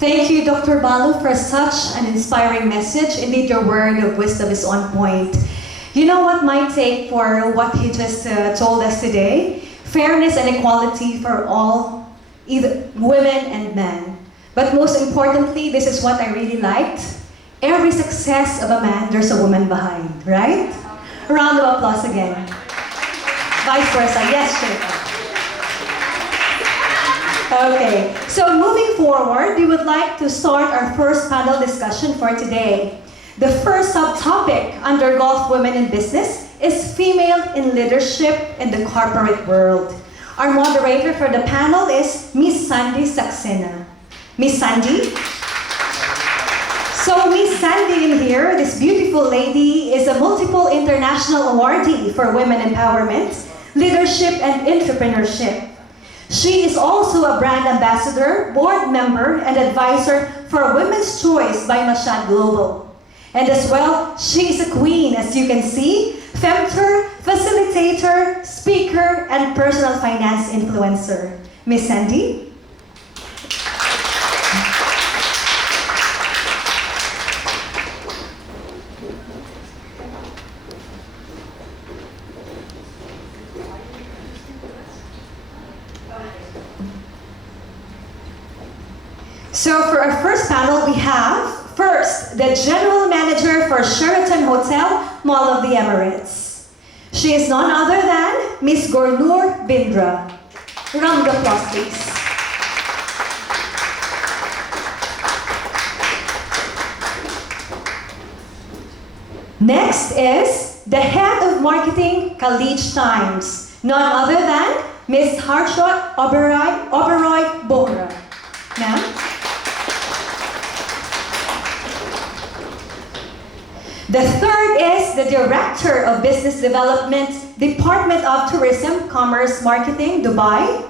Thank you, Dr. Balu, for such an inspiring message. Indeed, your word of wisdom is on point. You know what my take for what he just told us today? Fairness and equality for all, either women and men. But most importantly, this is what I really liked. Every success of a man, there's a woman behind, right? A round of applause again. Vice versa. Yes, Shaikha. Okay, so moving forward, we would like to start our first panel discussion for today. The first subtopic under Gulf Women in Business is female in leadership in the corporate world. Our moderator for the panel is Miss Sandy Saxena. Miss Sandy? So Miss Sandy in here, this beautiful lady, is a multiple international awardee for women empowerment, leadership, and entrepreneurship. She is also a brand ambassador, board member, and advisor for Women's Choice by Mashad Global. And as well, she is a queen, as you can see, femtor, facilitator, speaker, and personal finance influencer. Miss Sandy? So for our first panel, we have, first, the General Manager for Sheraton Hotel, Mall of the Emirates. She is none other than Miss Gurnoor Bindra. Round of applause, please. Next is the Head of Marketing, Khaleej Times, none other than Miss Harjyot Oberoi Bohra. Ma'am? The third is the Director of Business Development, Department of Tourism, Commerce, Marketing, Dubai,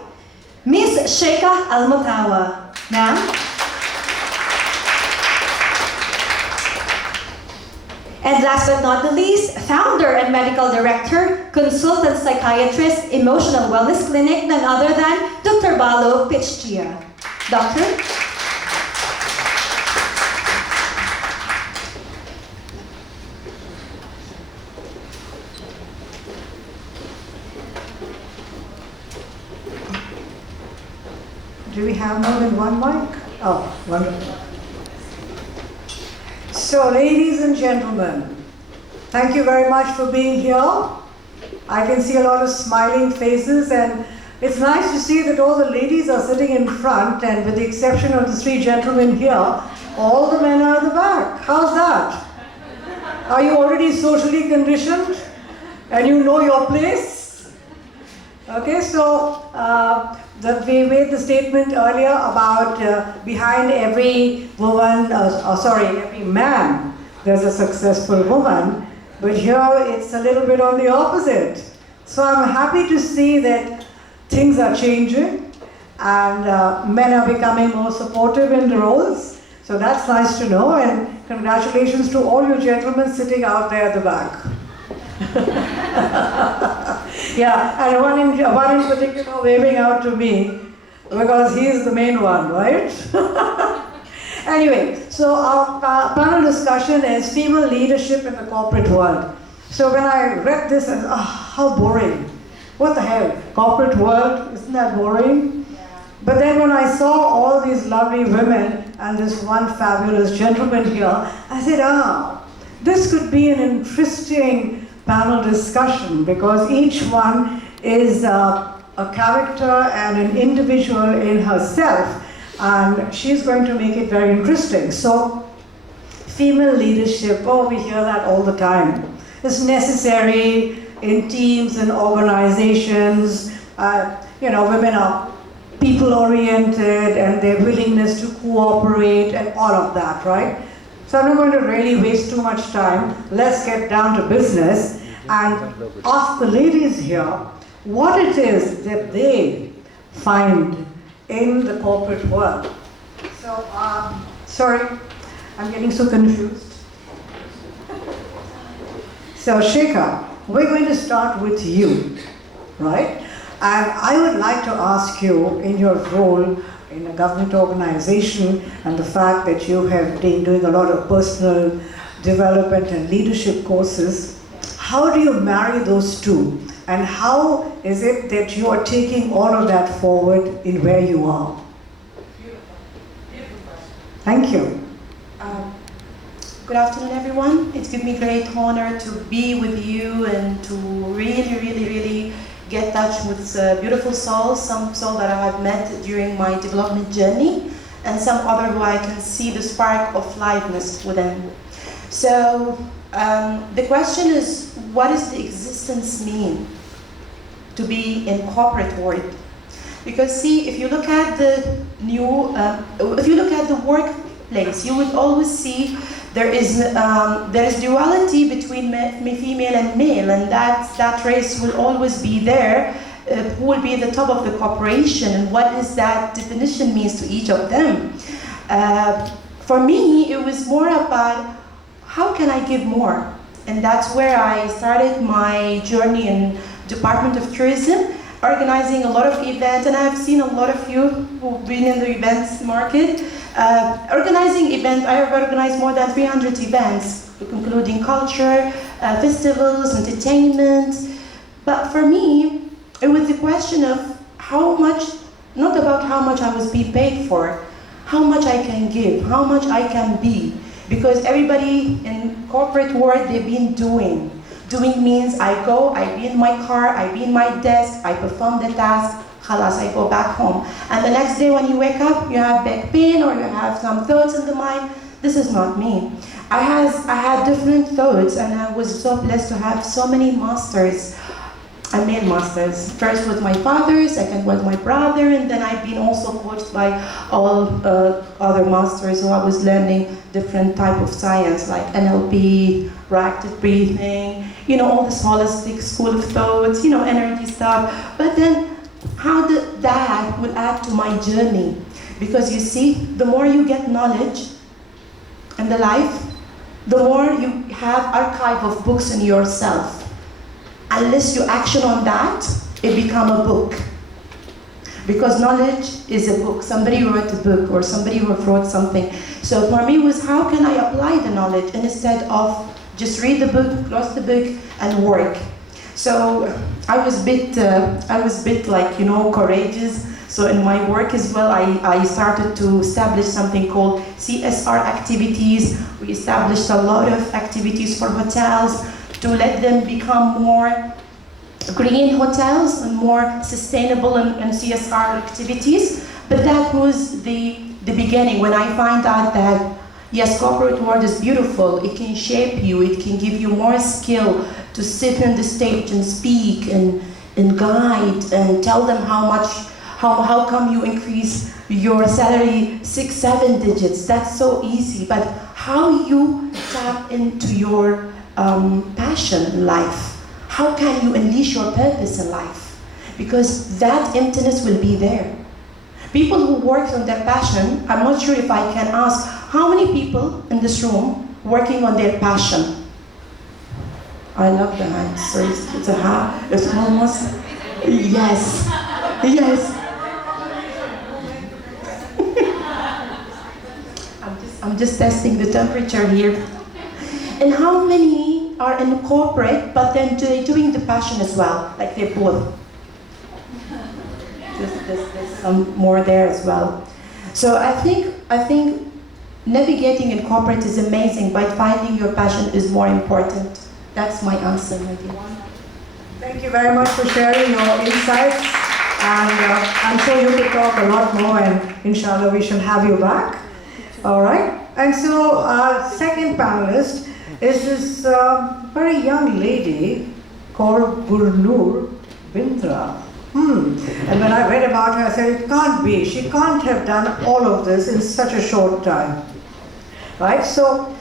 Miss Shaikha Al-Mutawa. Ma'am? And last but not the least, Founder and Medical Director, Consultant Psychiatrist, Emotional Wellness Clinic, none other than Dr. Balu Pitchiah. Doctor? Do we have more than one mic? Oh, wonderful. So, ladies and gentlemen, thank you very much for being here. I can see a lot of smiling faces, and it's nice to see that all the ladies are sitting in front, and with the exception of the three gentlemen here, all the men are at the back. How's that? Are you already socially conditioned and you know your place? Okay, so we made the statement earlier about behind every woman, every man, there's a successful woman, but here it's a little bit on the opposite. So I'm happy to see that things are changing and men are becoming more supportive in the roles. So that's nice to know, and congratulations to all you gentlemen sitting out there at the back. Yeah, and one in particular waving out to me because he's the main one, right? Anyway, so our panel discussion is female leadership in the corporate world. So when I read this, I said, oh, how boring. What the hell? Corporate world, isn't that boring? Yeah. But then when I saw all these lovely women and this one fabulous gentleman here, I said, this could be an interesting panel discussion because each one is a character and an individual in herself, and she's going to make it very interesting. So, female leadership, we hear that all the time. It's necessary in teams and organizations. Women are people-oriented and their willingness to cooperate and all of that, right? So I'm not going to really waste too much time. Let's get down to business and ask the ladies here what it is that they find in the corporate world. So, sorry, I'm getting so confused. So, Shaikha, we're going to start with you, right? And I would like to ask you, in your role in a government organization, and the fact that you have been doing a lot of personal development and leadership courses. How do you marry those two? And how is it that you are taking all of that forward in where you are? Thank you. Good afternoon, everyone. It's given me great honor to be with you and to really get touch with beautiful souls, some souls that I have met during my development journey, and some other who I can see the spark of liveness within. So the question is, what does the existence mean to be in corporate world? Because see, if you look at the workplace, you would always see there is duality between female and male, and that race will always be there. Who will be at the top of the corporation, and what is that definition means to each of them? For me, it was more about how can I give more, and that's where I started my journey in Department of Tourism, organizing a lot of events, and I've seen a lot of you who've been in the events market. Organizing events, I have organized more than 300 events, including culture, festivals, entertainment. But for me, it was the question of how much, not about how much I was being paid for, how much I can give, how much I can be. Because everybody in corporate world, they've been doing. Doing means I go, I be in my car, I be in my desk, I perform the task, khalas, I go back home. And the next day when you wake up, you have back pain or you have some thoughts in the mind. This is not me. I had different thoughts, and I was so blessed to have so many masters. I made masters. First with my father, second with my brother, and then I've been also coached by all other masters. So I was learning different type of science like NLP, reactive breathing, all this holistic school of thoughts, energy stuff. But then how did that will add to my journey? Because you see, the more you get knowledge in the life, the more you have archive of books in yourself. Unless you action on that, it become a book. Because knowledge is a book. Somebody wrote a book or somebody wrote something. So for me it was, how can I apply the knowledge instead of just read the book, close the book, and work. So I was bit like, courageous. So in my work as well, I started to establish something called CSR activities. We established a lot of activities for hotels to let them become more green hotels and more sustainable and CSR activities. But that was the beginning when I found out that yes, corporate world is beautiful. It can shape you. It can give you more skill to sit on the stage and speak and guide and tell them how come you increase your salary 6-7 digits. That's so easy. But how you tap into your passion in life? How can you unleash your purpose in life? Because that emptiness will be there. People who work on their passion, I'm not sure if I can ask, how many people in this room working on their passion? I love the hands. So it's almost, yes, yes. I'm just testing the temperature here. And how many are in corporate, but then doing the passion as well, like they're both? There's some more there as well. So I think navigating in corporate is amazing, but finding your passion is more important. That's my answer, Nadia. Thank you very much for sharing your insights, and I'm sure you could talk a lot more, and inshallah we shall have you back. All right. And so our second panelist is this very young lady called Gurnoor Bindra. And when I read about her, I said, it can't be. She can't have done all of this in such a short time. Right? So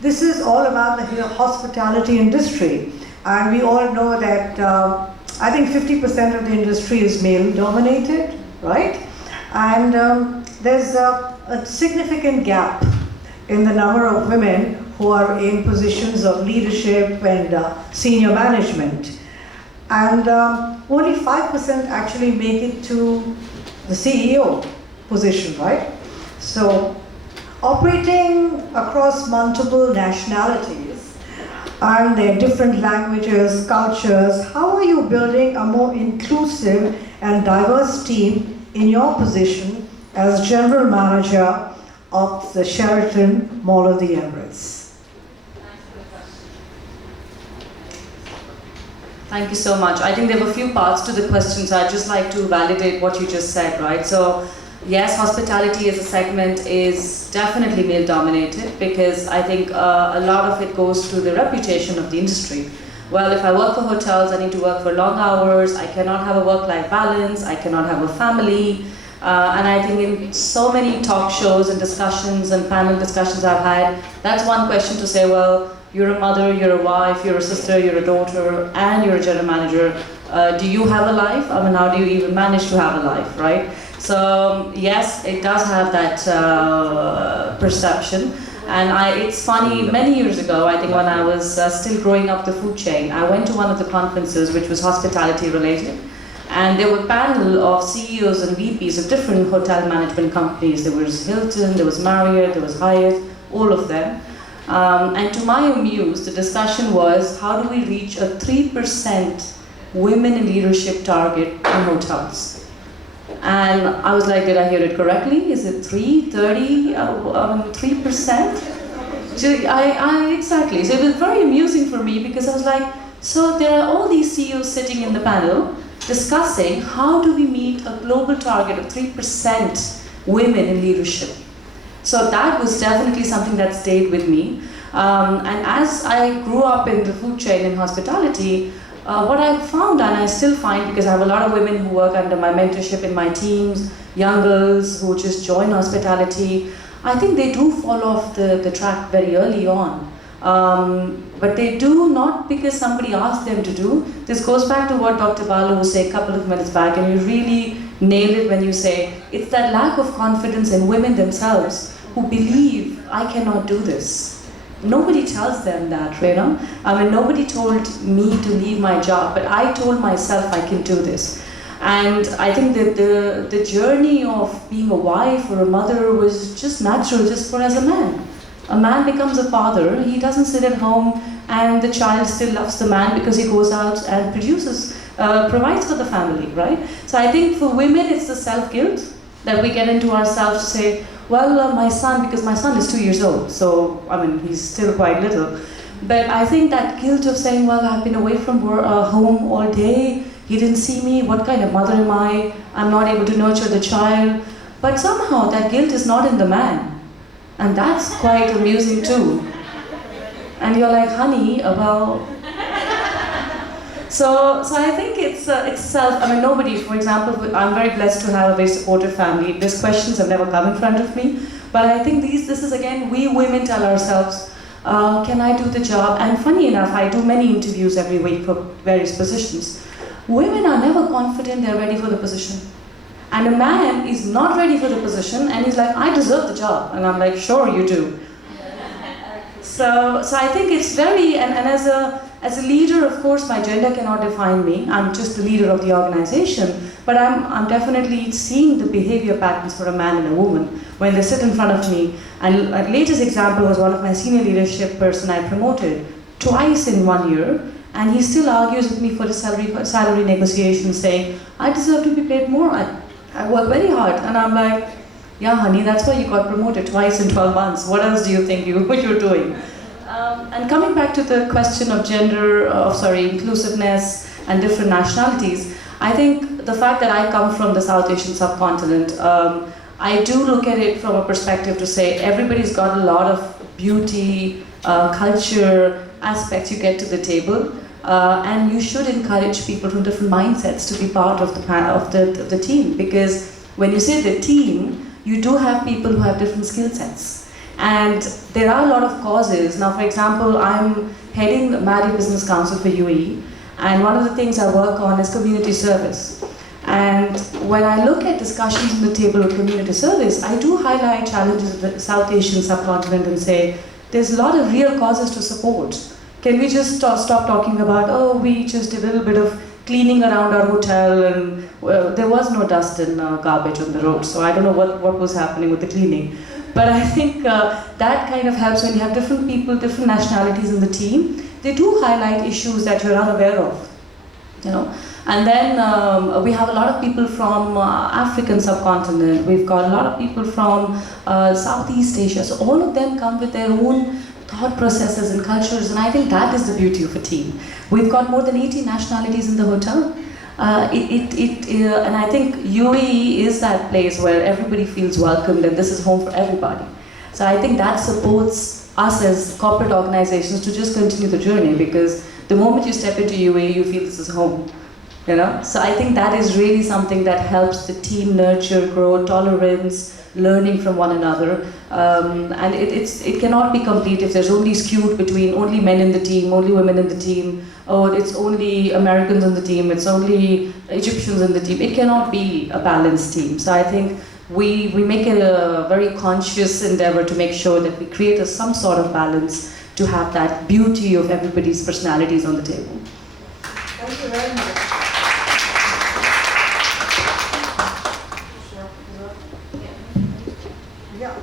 this is all about the hospitality industry. And we all know that I think 50% of the industry is male-dominated, right? And there's a significant gap in the number of women who are in positions of leadership and senior management. And only 5% actually make it to the CEO. position, right? So, operating across multiple nationalities and their different languages, cultures, how are you building a more inclusive and diverse team in your position as General Manager of the Sheraton Mall of the Emirates? Thank you so much. I think there were a few parts to the question, so I'd just like to validate what you just said, right? So, yes, hospitality as a segment is definitely male-dominated because I think a lot of it goes to the reputation of the industry. Well, if I work for hotels, I need to work for long hours, I cannot have a work-life balance, I cannot have a family, and I think in so many talk shows and discussions and panel discussions I've had, that's one question to say, well, you're a mother, you're a wife, you're a sister, you're a daughter, and you're a general manager. Do you have a life? I mean, how do you even manage to have a life, right? So, yes, it does have that perception. And it's funny, many years ago, I think when I was still growing up the food chain, I went to one of the conferences which was hospitality related. And there were a panel of CEOs and VPs of different hotel management companies. There was Hilton, there was Marriott, there was Hyatt, all of them. And to my amuse, the discussion was, how do we reach a 3% women in leadership target in hotels? And I was like, did I hear it correctly? Is it 3, 30, 3%? So exactly. So it was very amusing for me because I was like, so there are all these CEOs sitting in the panel discussing how do we meet a global target of 3% women in leadership. So that was definitely something that stayed with me. And as I grew up in the food chain and hospitality, what I found, and I still find, because I have a lot of women who work under my mentorship in my teams, young girls who just join hospitality, I think they do fall off the track very early on. But they do not because somebody asked them to do. This goes back to what Dr. Balu was saying a couple of minutes back, and you really nail it when you say, it's that lack of confidence in women themselves who believe, I cannot do this. Nobody tells them that, you know? I mean, nobody told me to leave my job, but I told myself I can do this. And I think that the journey of being a wife or a mother was just natural, just for as a man. A man becomes a father, he doesn't sit at home and the child still loves the man because he goes out and provides for the family, right? So I think for women it's the self-guilt that we get into ourselves to say, well, my son, because my son is 2 years old, so I mean, he's still quite little. But I think that guilt of saying, well, I've been away from home all day, he didn't see me, what kind of mother am I? I'm not able to nurture the child. But somehow that guilt is not in the man. And that's quite amusing too. And you're like, honey, well... So I think it's self, I mean, nobody, for example, I'm very blessed to have a very supportive family. These questions have never come in front of me. But I think this is again, we women tell ourselves, can I do the job? And funny enough, I do many interviews every week for various positions. Women are never confident they're ready for the position. And a man is not ready for the position and he's like, I deserve the job. And I'm like, sure you do. So I think it's very, and as a leader, of course, my gender cannot define me. I'm just the leader of the organization. But I'm definitely seeing the behavior patterns for a man and a woman when they sit in front of me. And a latest example was one of my senior leadership person I promoted twice in 1 year. And he still argues with me for the salary negotiations, saying, I deserve to be paid more. I work very hard. And I'm like, yeah, honey, that's why you got promoted twice in 12 months. What else do you think you're doing? And coming back to the question of gender, inclusiveness and different nationalities, I think the fact that I come from the South Asian subcontinent, I do look at it from a perspective to say everybody's got a lot of beauty, culture, aspects you get to the table. And you should encourage people from different mindsets to be part of the team, because when you say the team, you do have people who have different skill sets. And there are a lot of causes. Now, for example, I'm heading the Marriott Business Council for UAE, and one of the things I work on is community service. And when I look at discussions on the table of community service, I do highlight challenges of the South Asian subcontinent and say, there's a lot of real causes to support. Can we just stop talking about, oh, we just did a little bit of cleaning around our hotel, and there was no dust and garbage on the road. So I don't know what was happening with the cleaning. But I think that kind of helps when you have different people, different nationalities in the team. They do highlight issues that you're unaware of, you know. And then we have a lot of people from African subcontinent. We've got a lot of people from Southeast Asia. So all of them come with their own thought processes and cultures, and I think that is the beauty of a team. We've got more than 80 nationalities in the hotel. And I think UAE is that place where everybody feels welcomed and this is home for everybody. So I think that supports us as corporate organizations to just continue the journey, because the moment you step into UAE, you feel this is home. You know? So I think that is really something that helps the team nurture, grow tolerance, learning from one another. And it cannot be complete if there's only skewed between only men in the team, only women in the team, or it's only Americans in the team, it's only Egyptians in the team. It cannot be a balanced team. So I think we make it a very conscious endeavor to make sure that we create some sort of balance to have that beauty of everybody's personalities on the table. Thank you very much. Yeah.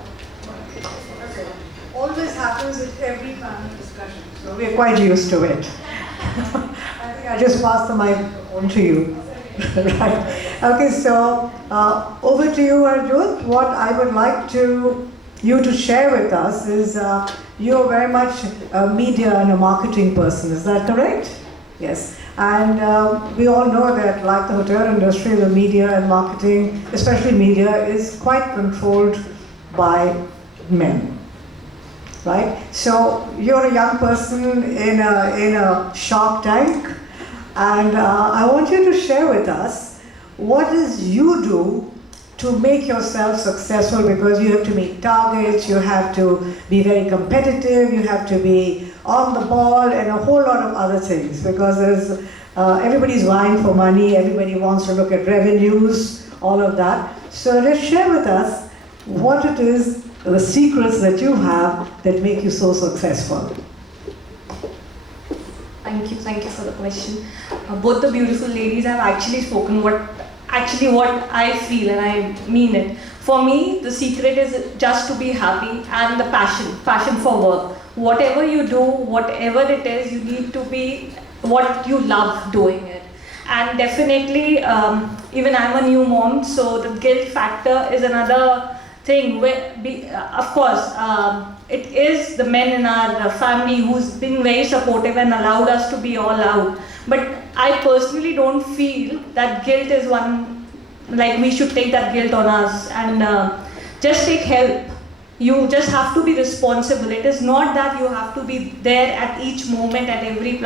Okay. Always happens at every panel discussion, so we're quite used to it. I think I just passed the mic on to you. Right. Okay, so over to you, Harjyot. What I would like you to share with us is you're very much a media and a marketing person. Is that correct? Yes. And we all know that, like the hotel industry, the media and marketing, especially media, is quite controlled by men. Right? So you're a young person in a Shark Tank, and I want you to share with us what is you do to make yourself successful, because you have to meet targets, you have to be very competitive, you have to be on the ball, and a whole lot of other things, because there's everybody's vying for money, everybody wants to look at revenues, all of that. So just share with us what it is, the secrets that you have that make you so successful. Thank you for the question. Both the beautiful ladies have actually spoken what I feel, and I mean it. For me, the secret is just to be happy and the passion for work. Whatever you do, whatever it is, you need to be what you love doing it. And definitely, even I'm a new mom, so the guilt factor is another thing. Of course, it is the men in our family who's been very supportive and allowed us to be all out. But I personally don't feel that guilt is one, like we should take that guilt on us and just take help. You just have to be responsible. It is not that you have to be there at each moment, at every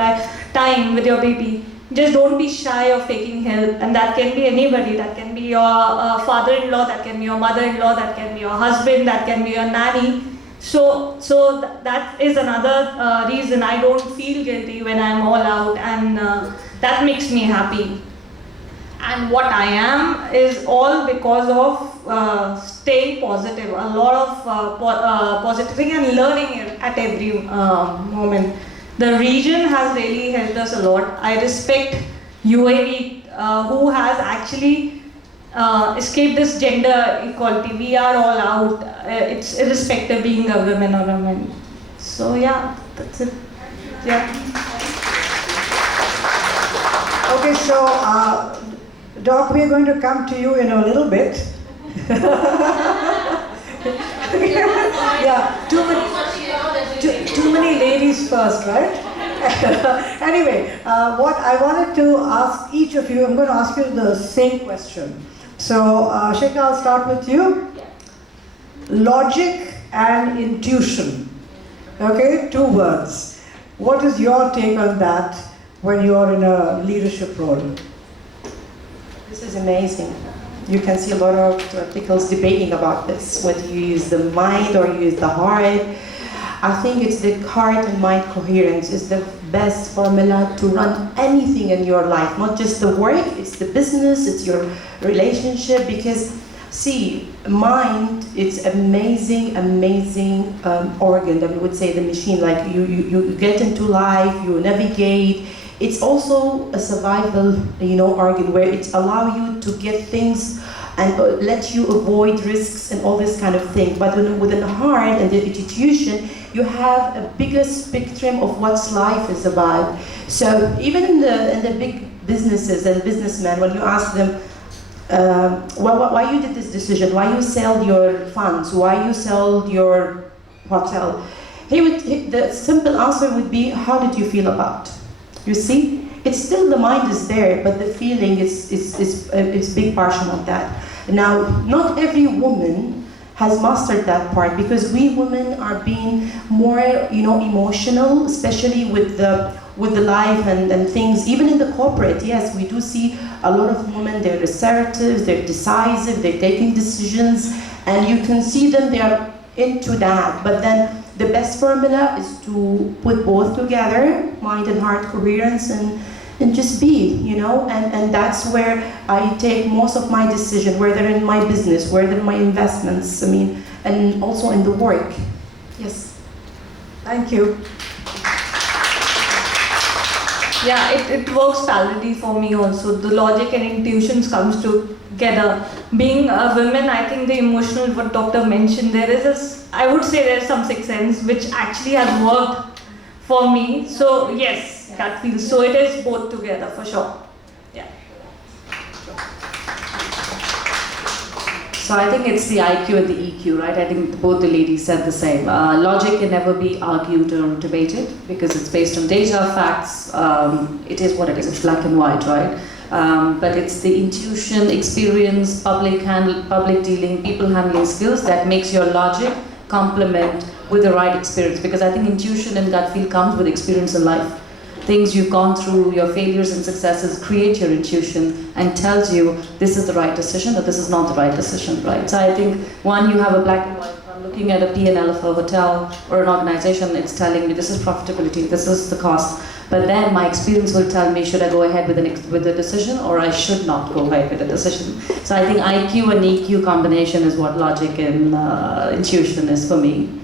time with your baby. Just don't be shy of taking help, and that can be anybody. That can be your father-in-law, that can be your mother-in-law, that can be your husband, that can be your nanny. So that is another reason I don't feel guilty when I'm all out, and that makes me happy. And what I am is all because of staying positive, a lot of positivity and learning at every moment. The region has really helped us a lot. I respect UAE, who has actually escaped this gender equality. We are all out. It's irrespective being a woman or a man. So yeah, that's it. Yeah. Okay, so Doc, we're going to come to you in a little bit. Yeah, too many ladies first, right? Anyway, what I wanted to ask each of you, I'm going to ask you the same question. So, Shaikha, I'll start with you. Logic and intuition. Okay, 2 words. What is your take on that when you're in a leadership role? This is amazing. You can see a lot of articles debating about this, whether you use the mind or you use the heart. I think it's the heart and mind coherence is the best formula to run anything in your life, not just the work, it's the business, it's your relationship, because see, mind, it's amazing organ, that we would say the machine, like you get into life, you navigate, it's also a survival, argument where it allows you to get things and let you avoid risks and all this kind of thing. But within the heart and the institution, you have a bigger spectrum of what life is about. So even in the big businesses and businessmen, when you ask them, why you did this decision, why you sell your funds, why you sold your hotel, the simple answer would be, how did you feel about? You see, it's still the mind is there, but the feeling is big portion of that. Now, not every woman has mastered that part, because we women are being more, emotional, especially with the life and things. Even in the corporate, yes, we do see a lot of women. They're assertive, they're decisive, they're taking decisions, and you can see them. They are into that. But then the best formula is to put both together, mind and heart coherence, and just be, and that's where I take most of my decision, whether in my business, whether in my investments, and also in the work. Yes. Thank you. Yeah, it works parallelly for me also. The logic and intuitions comes together. Being a woman, I think the emotional, what doctor mentioned, I would say there's some sixth sense which actually has worked for me. So yes, that feels. So it is both together for sure. Yeah. So I think it's the IQ and the EQ, right? I think both the ladies said the same. Logic can never be argued or debated because it's based on data, facts. It is what it is. It's black and white, right? But it's the intuition, experience, public dealing, people handling skills that makes your logic complement with the right experience. Because I think intuition and gut feel comes with experience in life. Things you've gone through, your failures and successes create your intuition and tells you this is the right decision or this is not the right decision, right? So I think, one, you have a black and white. If I'm looking at a P&L of a hotel or an organization, it's telling me this is profitability, this is the cost. But then my experience will tell me, should I go ahead with a decision or I should not go ahead with a decision. So I think IQ and EQ combination is what logic and intuition is for me.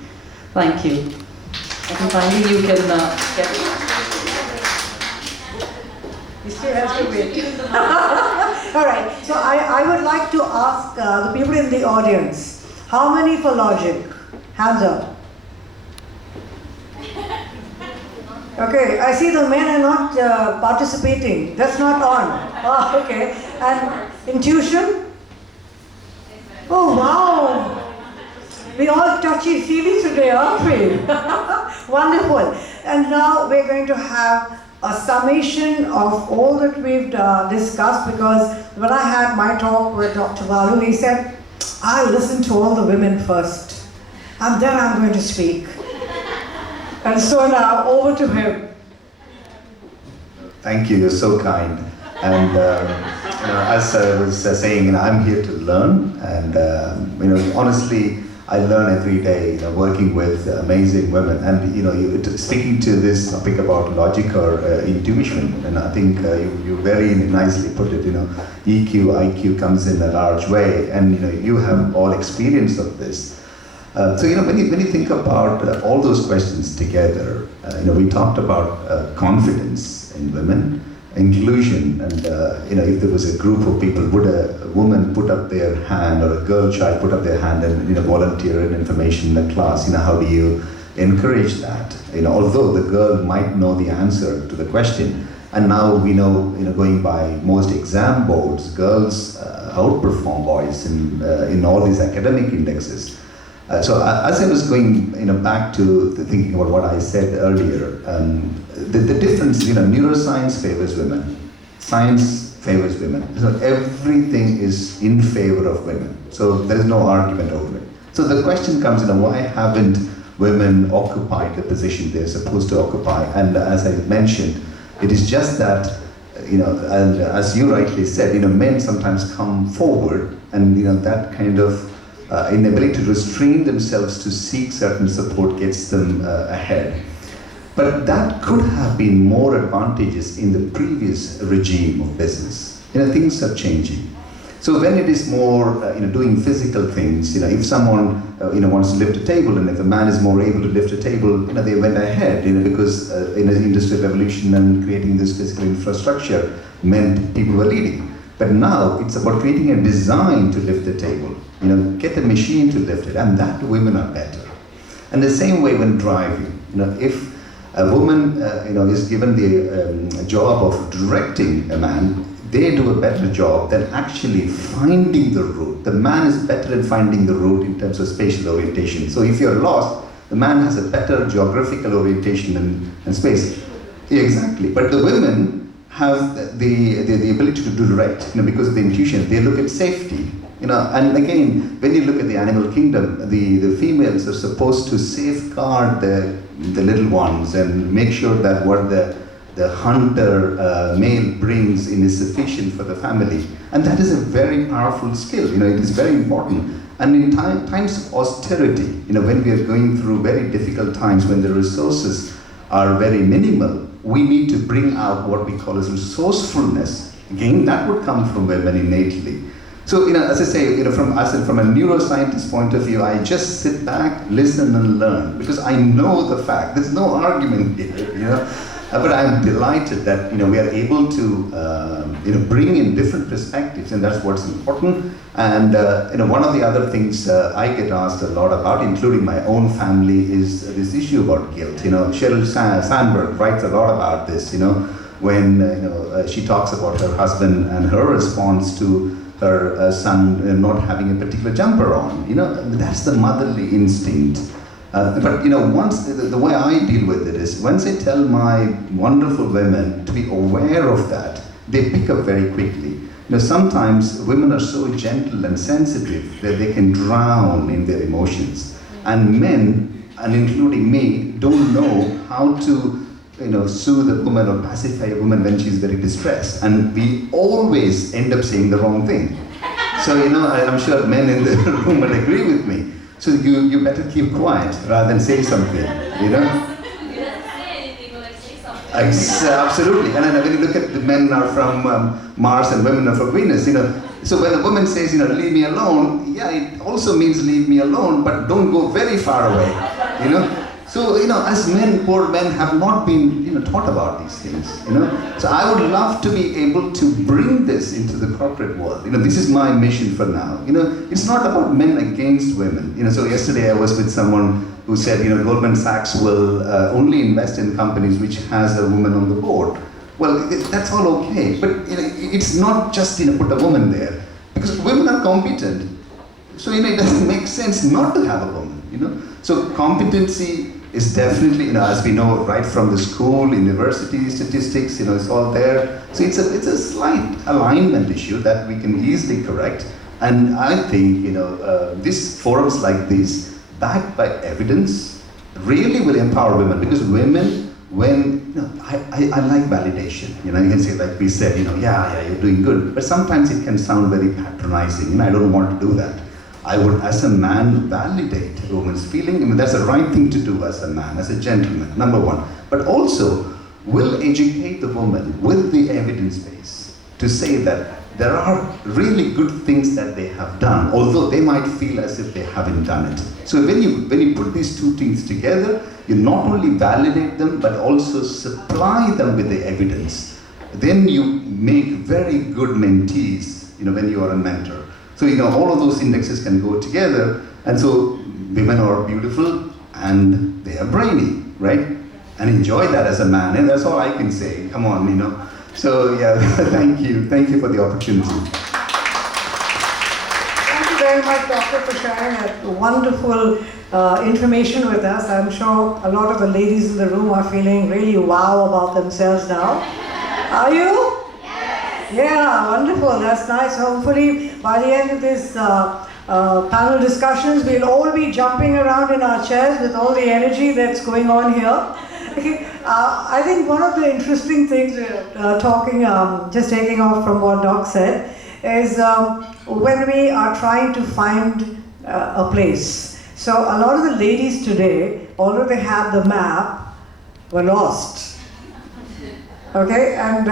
Thank you. I think finally you can get it. You still have to wait. All right, so I would like to ask the people in the audience, how many for logic? Hands up. Okay, I see the men are not participating. That's not on. Oh, okay. And intuition? Oh, wow. We all touchy-feely today, aren't we? Wonderful. And now we're going to have a summation of all that we've discussed, because when I had my talk with Dr. Balu, he said, I listen to all the women first, and then I'm going to speak. And so now, over to him. Thank you, you're so kind. And as I was saying, I'm here to learn, and honestly, I learn every day, working with amazing women, and speaking to this topic about logic or intuition, and I think you very nicely put it. EQ, IQ comes in a large way, and you have all experience of this. So when you think about all those questions together, we talked about confidence in women, inclusion, and if there was a group of people, would a woman put up their hand or a girl child put up their hand and volunteer in information in the class? How do you encourage that? Although the girl might know the answer to the question, and now we know, going by most exam boards, girls outperform boys in all these academic indexes. So as I was going back to thinking about what I said earlier, the difference, neuroscience favors women, science favors women. So everything is in favor of women. So there is no argument over it. So the question comes, why haven't women occupied the position they're supposed to occupy? And as I mentioned, it is just that, and as you rightly said, men sometimes come forward, and that kind of inability to restrain themselves to seek certain support gets them ahead. But that could have been more advantageous in the previous regime of business. Things are changing. So when it is more, doing physical things, if someone, wants to lift a table, and if a man is more able to lift a table, they went ahead, because in the Industrial Revolution and creating this physical infrastructure meant people were leading. But now it's about creating a design to lift the table, get a machine to lift it, and that women are better. And the same way when driving, if a woman, is given the job of directing a man, they do a better job than actually finding the route. The man is better at finding the route in terms of spatial orientation. So if you're lost, the man has a better geographical orientation and space. Exactly. But the women have the ability to direct, because of the intuition. They look at safety. And again, when you look at the animal kingdom, the females are supposed to safeguard the little ones and make sure that what the hunter male brings in is sufficient for the family. And that is a very powerful skill, it is very important. And in times of austerity, when we are going through very difficult times, when the resources are very minimal, we need to bring out what we call as resourcefulness. Again, that would come from women innately. So, as I say, from a neuroscientist point of view, I just sit back, listen and learn, because I know the fact. There's no argument here, But I'm delighted that we are able to bring in different perspectives, and that's what's important. And one of the other things I get asked a lot about, including my own family, is this issue about guilt. Sheryl Sandberg writes a lot about this. When she talks about her husband and her response to her son not having a particular jumper on. That's the motherly instinct. But once the way I deal with it is, once I tell my wonderful women to be aware of that, they pick up very quickly. Sometimes women are so gentle and sensitive that they can drown in their emotions, and men, and including me, don't know how to soothe a woman or pacify a woman when she's very distressed, and we always end up saying the wrong thing. So I'm sure men in the room would agree with me. So you better keep quiet rather than say something, You don't say anything, but like say something. Absolutely. And then when you look at the men are from Mars and women are from Venus, so when a woman says, leave me alone, yeah, it also means leave me alone, but don't go very far away, So, as men, poor men have not been, taught about these things, So I would love to be able to bring this into the corporate world. This is my mission for now. It's not about men against women. So yesterday I was with someone who said, Goldman Sachs will only invest in companies which has a woman on the board. Well, that's all okay, but it's not just, put a woman there, because women are competent. So, it doesn't make sense not to have a woman, So competency is definitely, as we know, right from the school, university statistics, it's all there. So it's a slight alignment issue that we can easily correct. And I think, these forums like these, backed by evidence, really will empower women, because women, when, I like validation. You can say, like we said, yeah, you're doing good. But sometimes it can sound very patronizing, I don't want to do that. I would, as a man, validate a woman's feeling. That's the right thing to do as a man, as a gentleman, number one. But also, will educate the woman with the evidence base to say that there are really good things that they have done, although they might feel as if they haven't done it. So when you put these two things together, you not only validate them, but also supply them with the evidence. Then you make very good mentees, when you are a mentor. So, all of those indexes can go together, and so women are beautiful and they are brainy, right? And enjoy that as a man, and that's all I can say. Come on, So, yeah, thank you for the opportunity. Thank you very much, Doctor, for sharing that wonderful information with us. I'm sure a lot of the ladies in the room are feeling really wow about themselves now. Are you? Yeah, wonderful. That's nice. Hopefully, by the end of this panel discussions, we'll all be jumping around in our chairs with all the energy that's going on here. Okay. I think one of the interesting things just taking off from what Doc said, is when we are trying to find a place. So a lot of the ladies today, although they had the map, were lost. Okay, and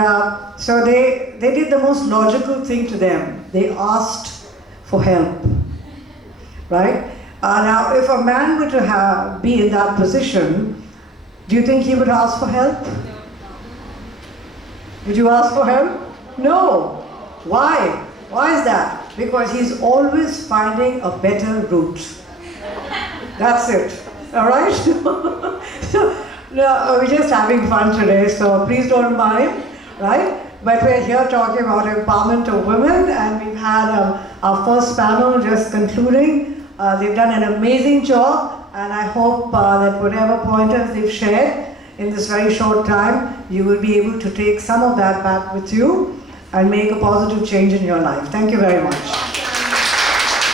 so they did the most logical thing to them. they asked for help, right? Now, if a man were to be in that position, do you think he would ask for help? Would you ask for help? No. Why? Why is that? Because he's always finding a better route. That's it. All right? No, we're just having fun today, so please don't mind, right? But we're here talking about empowerment of women, and we've had our first panel just concluding. They've done an amazing job, and I hope that whatever pointers they've shared in this very short time, you will be able to take some of that back with you and make a positive change in your life. Thank you very much.